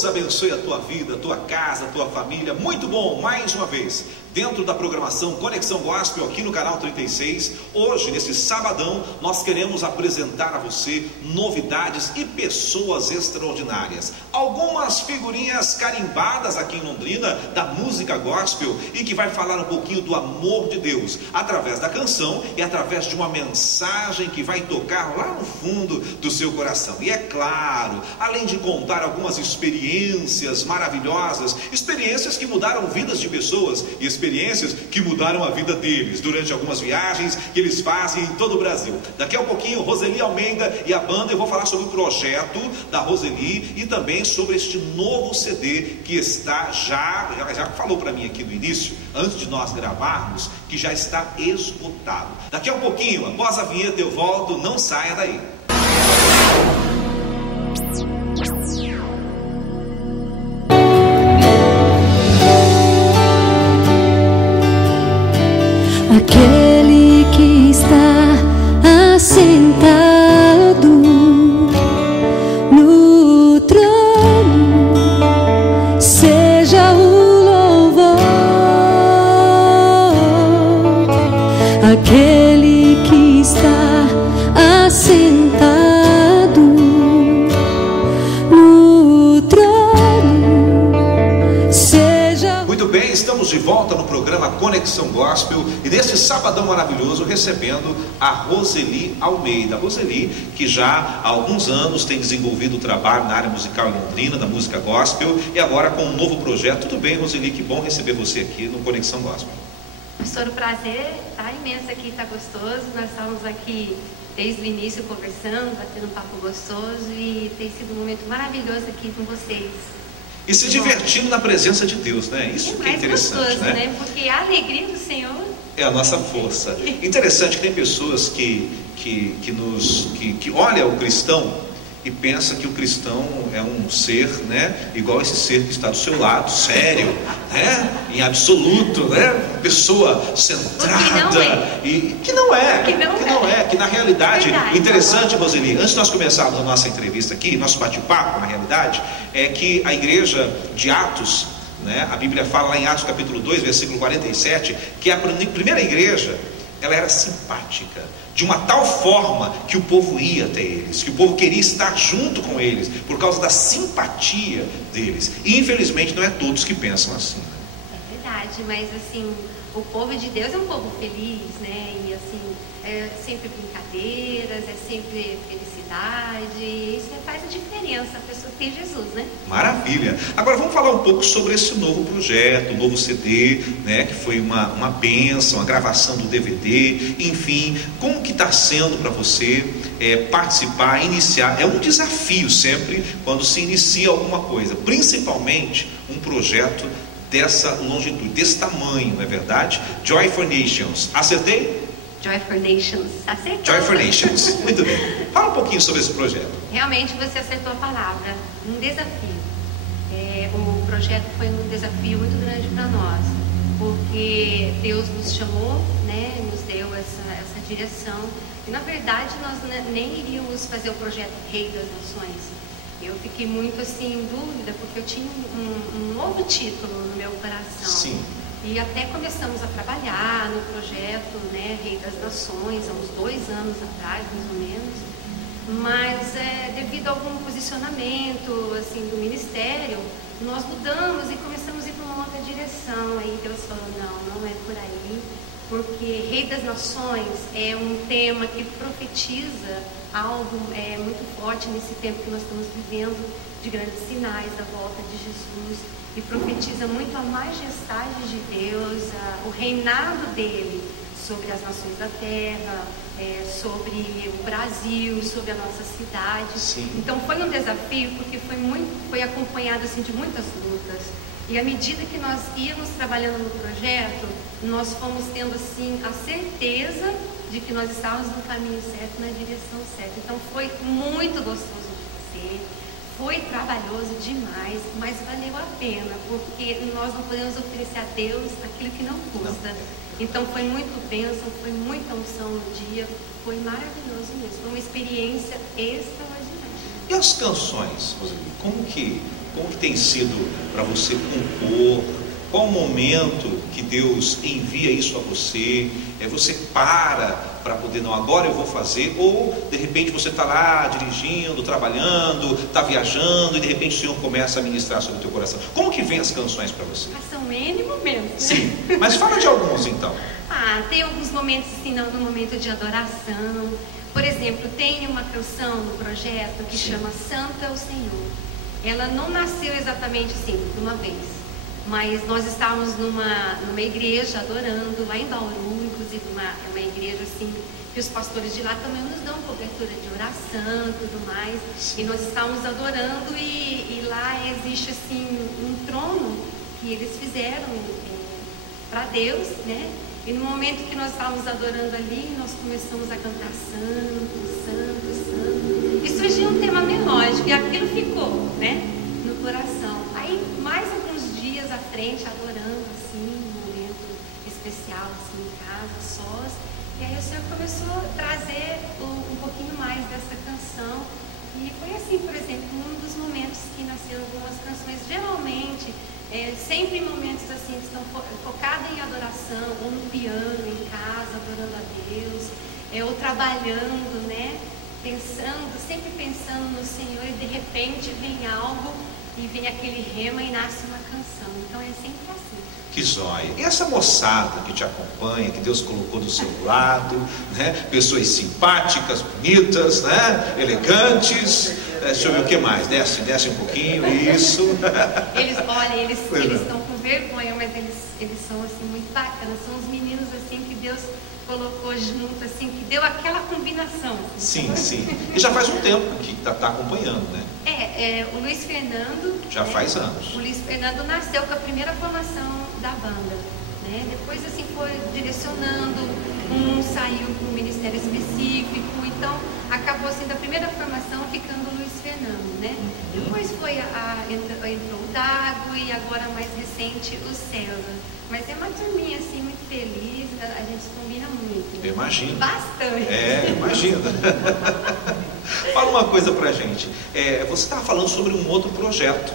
Deus abençoe a tua vida, a tua casa, a tua família. Muito bom, mais uma vez, dentro da programação Conexão Gospel aqui no canal 36. Hoje, nesse sabadão, nós queremos apresentar a você novidades e pessoas extraordinárias. Algumas figurinhas carimbadas aqui em Londrina da música gospel e que vai falar um pouquinho do amor de Deus através da canção e através de uma mensagem que vai tocar lá no fundo do seu coração. E é claro, além de contar algumas experiências maravilhosas, experiências que mudaram vidas de pessoas e experiências que mudaram a vida deles durante algumas viagens que eles fazem em todo o Brasil. Daqui a pouquinho, Roseli Almeida e a banda, eu vou falar sobre o projeto da Roseli e também sobre este novo CD que está já falou para mim aqui no início, antes de nós gravarmos, que já está esgotado. Daqui a pouquinho, após a vinheta eu volto, não saia daí. Aquele que está assentado no trono, seja o louvor. Aquele que está assentado no trono, seja... Muito bem, estamos de volta no programa Conexão Gospel e nesse sabadão maravilhoso recebendo a Roseli Almeida. Roseli, que já há alguns anos tem desenvolvido o trabalho na área musical em Londrina, da música gospel, e agora com um novo projeto. Tudo bem, Roseli? Que bom receber você aqui no Conexão Gospel. Pastor, o prazer está imenso aqui, está gostoso. Nós estávamos aqui desde o início conversando, batendo um papo gostoso e tem sido um momento maravilhoso aqui com vocês. E se divertindo na presença de Deus, né? Isso que é interessante, gostoso, né? Porque a alegria do Senhor é a nossa força. Interessante que tem pessoas que olham o cristão e pensa que o cristão é um ser, né, igual esse ser que está do seu lado, sério, né, em absoluto, né, pessoa centrada, e que não é, que na realidade, verdade, o interessante, Roseli, antes de nós começarmos a nossa entrevista aqui, nosso bate-papo, na realidade, é que a igreja de Atos, né, a Bíblia fala lá em Atos capítulo 2, versículo 47, que a primeira igreja, ela era simpática, de uma tal forma que o povo ia até eles, que o povo queria estar junto com eles, por causa da simpatia deles. E infelizmente não é todos que pensam assim, né? É verdade, mas assim, o povo de Deus é um povo feliz, né? E assim, é sempre brincadeiras, é sempre felicidade, e isso faz a diferença, a pessoa tem Jesus, né? Maravilha! Agora vamos falar um pouco sobre esse novo projeto, o novo CD, né? Que foi uma bênção, a gravação do DVD, enfim, como que está sendo para você participar, iniciar? É um desafio sempre quando se inicia alguma coisa, principalmente um projeto dessa longitude, desse tamanho, não é verdade? Joy for Nations, acertei? Joy for Nations, acertou. Joy for Nations, muito bem. Fala um pouquinho sobre esse projeto. Realmente você acertou a palavra, um desafio. O projeto foi um desafio muito grande para nós, porque Deus nos chamou, né, nos deu essa direção, e na verdade nós nem iríamos fazer o projeto Rei das Nações. Eu fiquei muito assim em dúvida, porque eu tinha um novo título no meu coração. Sim. E até começamos a trabalhar no projeto, né, Rei das Nações, há uns 2 anos atrás, mais ou menos. Mas devido a algum posicionamento assim, do ministério, nós mudamos e começamos a ir para uma outra direção. Aí Deus falou, não é por aí, porque Rei das Nações é um tema que profetiza algo muito forte nesse tempo que nós estamos vivendo, de grandes sinais da volta de Jesus. E profetiza muito a majestade de Deus, o reinado dele sobre as nações da terra, sobre o Brasil, sobre a nossa cidade. Sim. Então foi um desafio, porque foi acompanhado assim, de muitas lutas. E à medida que nós íamos trabalhando no projeto, nós fomos tendo assim a certeza de que nós estávamos no caminho certo, na direção certa. Então foi muito gostoso de fazer. Foi trabalhoso demais, mas valeu a pena, porque nós não podemos oferecer a Deus aquilo que não custa. Então foi muito bênção, foi muita unção no dia, foi maravilhoso mesmo, foi uma experiência extraordinária. E as canções, Roseli, como que Como que tem sido para você compor? Qual o momento que Deus envia isso a você? Você para poder, não, agora eu vou fazer, ou de repente você está lá dirigindo, trabalhando, está viajando e de repente o Senhor começa a ministrar sobre o teu coração. Como que vem as canções para você? São N momentos, né? Sim, mas fala de alguns então. Tem alguns momentos assim, no momento de adoração. Por exemplo, tem uma canção no projeto que chama Santo é o Senhor. Ela não nasceu exatamente assim, de uma vez, mas nós estávamos numa igreja adorando lá em Bauru, inclusive uma igreja assim, que os pastores de lá também nos dão cobertura de oração e tudo mais. E nós estávamos adorando e lá existe assim um trono que eles fizeram para Deus, né? E no momento que nós estávamos adorando ali, nós começamos a cantar Santo, Santo, Santo. E surgiu um tema melódico e aquilo ficou, né, no coração. Aí, mais alguns dias à frente, adorando, assim, um momento especial, assim, em casa, sós. E aí o Senhor começou a trazer um pouquinho mais dessa canção. E foi assim, por exemplo, um dos momentos que nasceram algumas canções, geralmente, sempre momentos assim que estão focados em adoração, ou no piano, em casa, adorando a Deus, ou trabalhando, né? Pensando, sempre pensando no Senhor, e de repente vem algo, e vem aquele rema e nasce uma canção. Então é sempre assim. Que jóia! E essa moçada que te acompanha, que Deus colocou do seu lado, né? Pessoas simpáticas, bonitas, né? Elegantes. Deixa eu ver o que mais. Desce um pouquinho, isso. Eles estão com vergonha, mas eles são assim muito bacanas. São os meninos assim que Deus colocou junto, assim, que deu aquela combinação. Sim, sim. E já faz um tempo que está acompanhando, né? O Luiz Fernando... Já faz anos. O Luiz Fernando nasceu com a primeira formação da banda, né? Depois, assim, foi direcionando, saiu para um ministério específico, então acabou, assim, da primeira formação ficando o Luiz Fernando, né? Depois entrou o Dago e agora, mais recente, o César. Mas é uma turminha, assim, muito feliz, a gente se combina muito. Eu imagino. Bastante. Imagina. Fala uma coisa pra gente. Você estava falando sobre um outro projeto,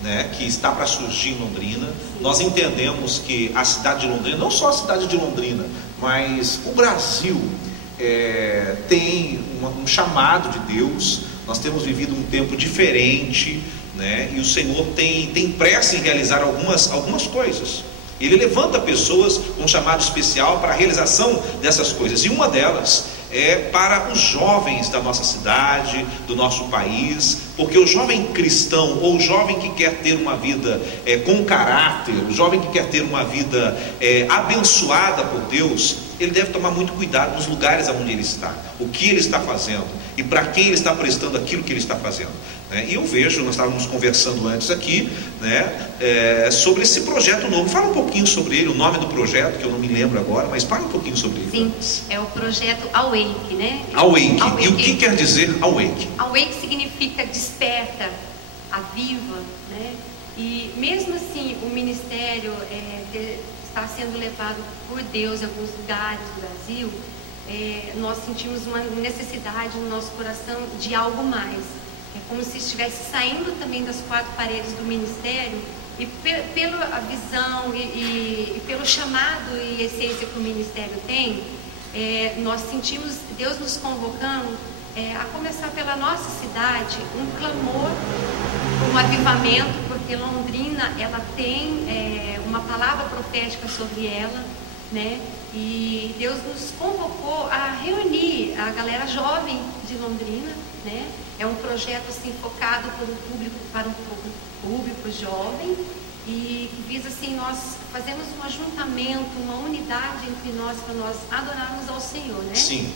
né, que está para surgir em Londrina. Sim. Nós entendemos que a cidade de Londrina, não só a cidade de Londrina, mas o Brasil tem um chamado de Deus. Nós temos vivido um tempo diferente, né, e o Senhor tem pressa em realizar algumas coisas. Ele levanta pessoas com um chamado especial para a realização dessas coisas. E uma delas é para os jovens da nossa cidade, do nosso país, porque o jovem cristão, ou o jovem que quer ter uma vida com caráter, o jovem que quer ter uma vida abençoada por Deus, ele deve tomar muito cuidado nos lugares onde ele está, o que ele está fazendo e para quem ele está prestando aquilo que ele está fazendo. E eu vejo, nós estávamos conversando antes aqui, né, sobre esse projeto novo. Fala um pouquinho sobre ele, o nome do projeto, que eu não me lembro agora, mas fala um pouquinho sobre ele. Sim, é o projeto Awake, né? Awake. E o que quer dizer Awake? Awake significa desperta, aviva, né? E mesmo assim, o ministério está sendo levado por Deus em alguns lugares do Brasil. Nós sentimos uma necessidade no nosso coração de algo mais. É como se estivesse saindo também das quatro paredes do ministério e pela visão e pelo chamado e essência que o ministério tem, nós sentimos Deus nos convocando a começar pela nossa cidade um clamor, um avivamento, porque Londrina ela tem uma palavra profética sobre ela, né? E Deus nos convocou a reunir a galera jovem de Londrina, né? É um projeto assim focado para um público jovem e que visa assim nós fazemos um ajuntamento, uma unidade entre nós para nós adorarmos ao Senhor, né? Sim.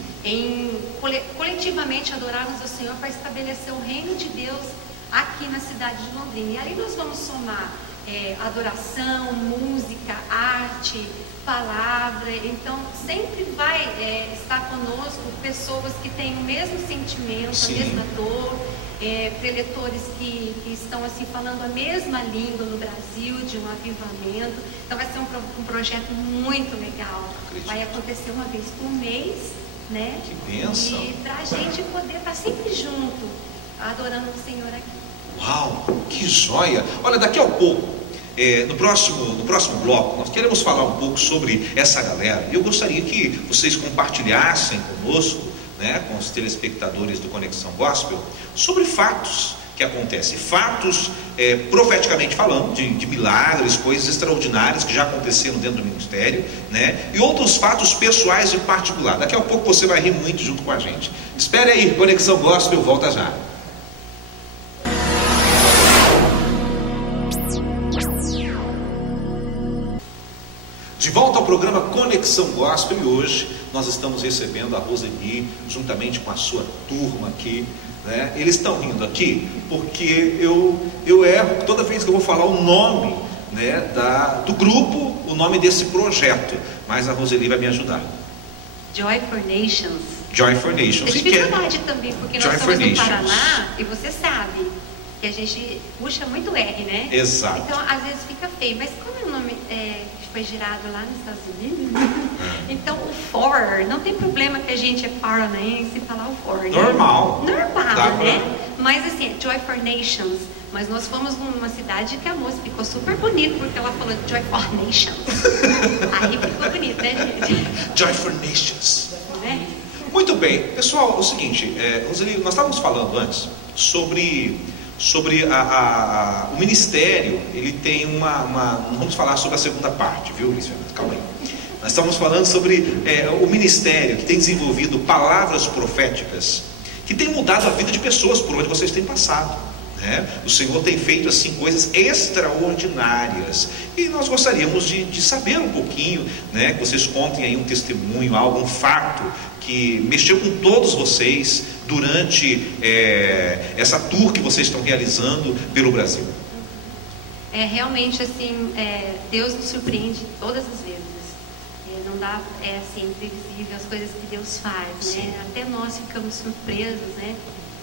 Coletivamente adorarmos ao Senhor para estabelecer o reino de Deus aqui na cidade de Londrina. E aí nós vamos somar adoração, música, arte, palavra. Então sempre vai estar conosco pessoas que têm o mesmo sentimento, Sim. a mesma dor, preletores que estão assim falando a mesma língua no Brasil, de um avivamento. Então vai ser um projeto muito legal. Acredito. Vai acontecer uma vez por mês, né? Que bênção! E para a gente poder estar sempre junto, adorando o Senhor aqui. Uau, que joia! Olha, daqui a pouco, no próximo bloco, nós queremos falar um pouco sobre essa galera. Eu gostaria que vocês compartilhassem conosco, né, com os telespectadores do Conexão Gospel, sobre fatos que acontecem, fatos profeticamente falando, de milagres, coisas extraordinárias que já aconteceram dentro do ministério, né, e outros fatos pessoais e particular. Daqui a pouco você vai rir muito junto com a gente. Espere aí, Conexão Gospel volta já. De volta ao programa Conexão Gospel, e hoje nós estamos recebendo a Roseli juntamente com a sua turma aqui, né? Eles estão rindo aqui porque eu erro toda vez que eu vou falar o nome, né, do grupo, o nome desse projeto, mas a Roseli vai me ajudar. Joy for Nations. Joy for Nations. É dificuldade também, porque nós estamos no Paraná e você sabe que a gente puxa muito R, né? Exato. Então às vezes fica feio, mas como é o nome foi gerado lá nos Estados Unidos, então o for, não tem problema que a gente é paranaense e falar o for, né? Normal, né? Mas assim, Joy for Nations. Mas nós fomos numa cidade que a moça ficou super bonita, porque ela falou Joy for Nations. Aí ficou bonito, né, gente? Joy for Nations. Né? Muito bem, pessoal, é o seguinte, Roseli, nós estávamos falando antes sobre o ministério. Ele tem vamos falar sobre a segunda parte, viu, Luiz Fernando? Calma aí. Nós estamos falando sobre o ministério que tem desenvolvido palavras proféticas que tem mudado a vida de pessoas por onde vocês têm passado, né? O Senhor tem feito assim coisas extraordinárias, e nós gostaríamos de saber um pouquinho, né, que vocês contem aí um testemunho, algum fato que mexeu com todos vocês durante essa tour que vocês estão realizando pelo Brasil. Realmente assim, Deus nos surpreende todas as vezes. Não dá, assim, imprevisível as coisas que Deus faz, né? Até nós ficamos surpresos, né?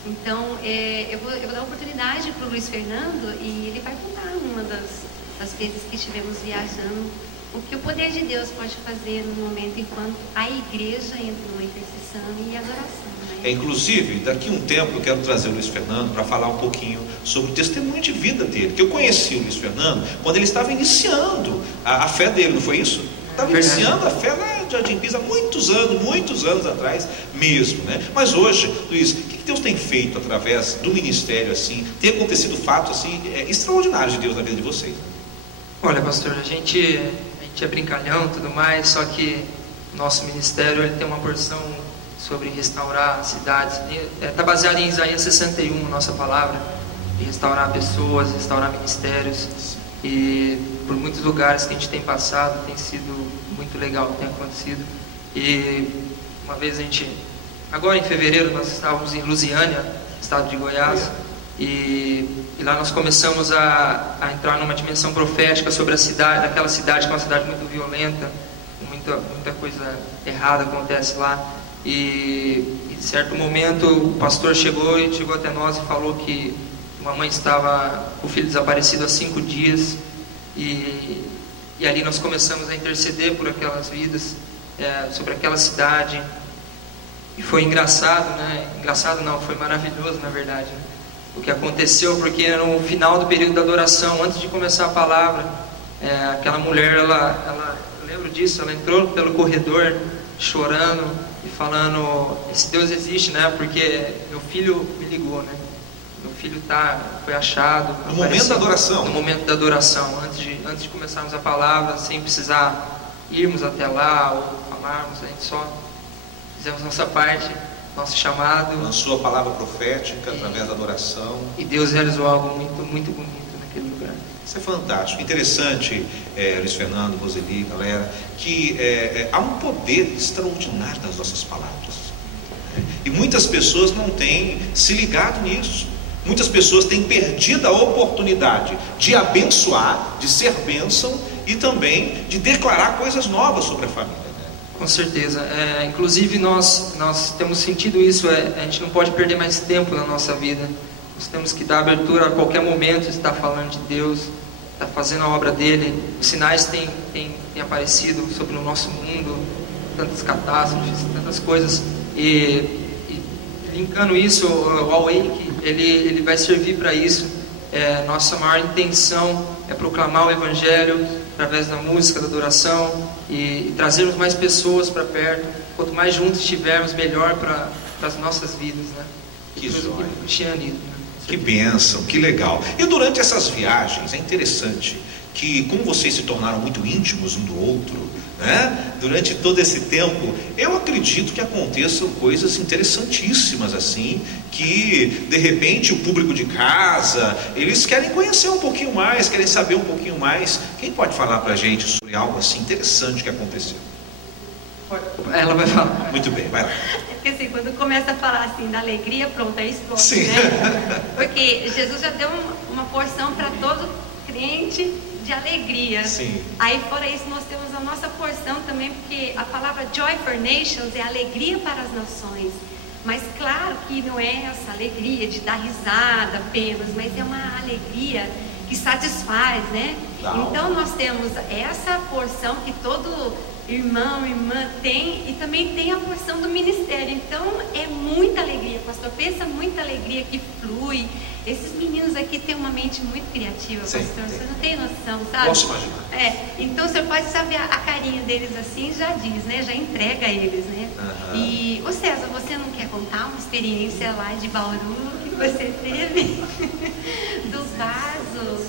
Então, eu vou dar oportunidade para o Luiz Fernando, e ele vai contar uma das vezes que estivemos viajando, o que o poder de Deus pode fazer no momento enquanto a igreja entra numa intercessão e adoração, né? Inclusive, daqui a um tempo eu quero trazer o Luiz Fernando para falar um pouquinho sobre o testemunho de vida dele, que eu conheci o Luiz Fernando quando ele estava iniciando a fé dele, não foi isso? Estava iniciando a fé lá de Jardim Pisa há muitos anos atrás mesmo, né? Mas hoje, Luiz, o que Deus tem feito através do ministério assim? Tem acontecido fatos assim extraordinários de Deus na vida de vocês? Olha, pastor, a gente é brincalhão e tudo mais, só que nosso ministério ele tem uma porção sobre restaurar cidades. Está baseado em Isaías 61, nossa palavra, de restaurar pessoas, restaurar ministérios. E por muitos lugares que a gente tem passado, tem sido muito legal o que tem acontecido. E uma vez agora em fevereiro, nós estávamos em Lusiânia, estado de Goiás, e lá nós começamos a entrar numa dimensão profética sobre a cidade, daquela cidade, que é uma cidade muito violenta, muita coisa errada acontece lá. E em certo momento o pastor chegou até nós e falou que uma mãe estava com o filho desaparecido há 5 dias, e ali nós começamos a interceder por aquelas vidas, sobre aquela cidade. E foi engraçado, né? Engraçado não, foi maravilhoso na verdade, né? O que aconteceu, porque no final do período da adoração, antes de começar a palavra, aquela mulher, eu lembro disso, ela entrou pelo corredor chorando e falando: esse Deus existe, né? Porque meu filho me ligou, né? Meu filho foi achado. No momento da adoração? No momento da adoração, antes de começarmos a palavra, sem precisar irmos até lá ou falarmos, a gente só fizemos nossa parte, nosso chamado. Lançou a palavra profética através da adoração. E Deus realizou algo muito, muito bonito naquele lugar. Isso é fantástico. Interessante, Luiz Fernando, Roseli, galera, que há um poder extraordinário nas nossas palavras. E muitas pessoas não têm se ligado nisso. Muitas pessoas têm perdido a oportunidade de abençoar, de ser bênção e também de declarar coisas novas sobre a família, né? Com certeza. Inclusive nós temos sentido isso. A gente não pode perder mais tempo na nossa vida. Nós temos que dar abertura a qualquer momento, estar falando de Deus, estar fazendo a obra dele. Os sinais têm aparecido sobre o nosso mundo, tantas catástrofes, tantas coisas. E linkando isso, o Awake, ele vai servir para isso. Nossa maior intenção é proclamar o Evangelho através da música, da adoração e trazermos mais pessoas para perto. Quanto mais juntos estivermos, melhor para as nossas vidas, né? Que joia. Cristianismo, né? Que bênção, que legal. E durante essas viagens, é interessante que, como vocês se tornaram muito íntimos um do outro, né? Durante todo esse tempo, eu acredito que aconteçam coisas interessantíssimas assim, que de repente o público de casa, eles querem conhecer um pouquinho mais, querem saber um pouquinho mais. Quem pode falar pra gente sobre algo assim interessante que aconteceu? Ela vai falar. Muito bem, vai lá. Porque assim, quando começa a falar assim da alegria, pronto, aí explode, Sim. né? Porque Jesus já deu uma porção para todo crente de alegria. Sim. Aí fora isso, nós temos a nossa porção também, porque a palavra Joy for Nations é alegria para as nações. Mas claro que não é essa alegria de dar risada apenas, mas é uma alegria que satisfaz, né? Não. Então nós temos essa porção que todo irmão, irmã tem, e também tem a porção do ministério. Então é muita alegria, pastor. Pensa muita alegria que flui. Esses meninos aqui têm uma mente muito criativa, Sim, pastor. tem. Você não tem noção, sabe? Posso imaginar. Então você pode saber a carinha deles assim, já diz, né? Já entrega eles, né? Aham. E, ô César, você não quer contar uma experiência lá de Bauru que você teve? Dos vasos.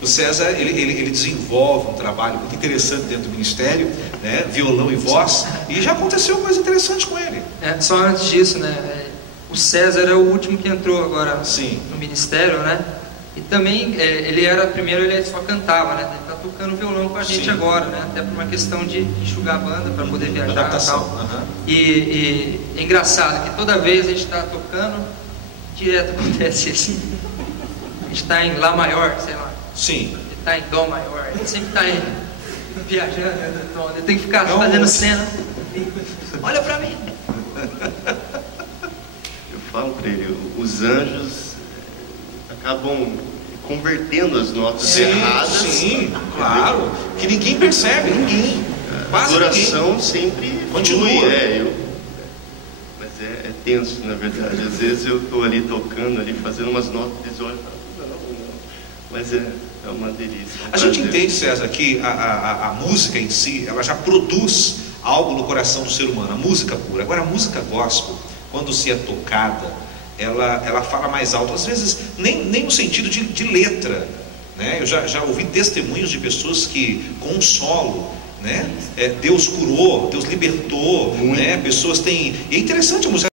O César, ele desenvolve um trabalho muito interessante dentro do ministério, né? Violão e voz, e já aconteceu coisa interessante com ele. Só antes disso, né? O César é o último que entrou agora Sim. no ministério, né? E também, primeiro ele só cantava, né? Ele tá tocando violão com a gente Sim. agora, né? Até por uma questão de enchugar a banda para poder viajar e Adaptação. tal. Aham. E é engraçado que toda vez a gente está tocando, direto acontece isso. A gente está em Lá maior, sei lá. Sim. Ele está em Dó maior. Ele sempre está viajando, né, do tom. Ele tem que ficar Não, fazendo cena. Olha para mim. Eu falo para ele, os anjos acabam convertendo as notas erradas. Sim, claro. Que ninguém percebe, ninguém. A Quase adoração sempre Continua. flui, mas é tenso, na verdade. Às vezes eu estou ali tocando, ali fazendo umas notas e olho e falo, não. Mas é uma delícia. A gente entende, César, que a música em si, ela já produz algo no coração do ser humano, a música pura. Agora, a música gospel, quando se é tocada, ela fala mais alto, às vezes nem no sentido de letra, né? Eu já ouvi testemunhos de pessoas que com um solo, né? Deus curou, Deus libertou, né? Pessoas têm... E é interessante a música.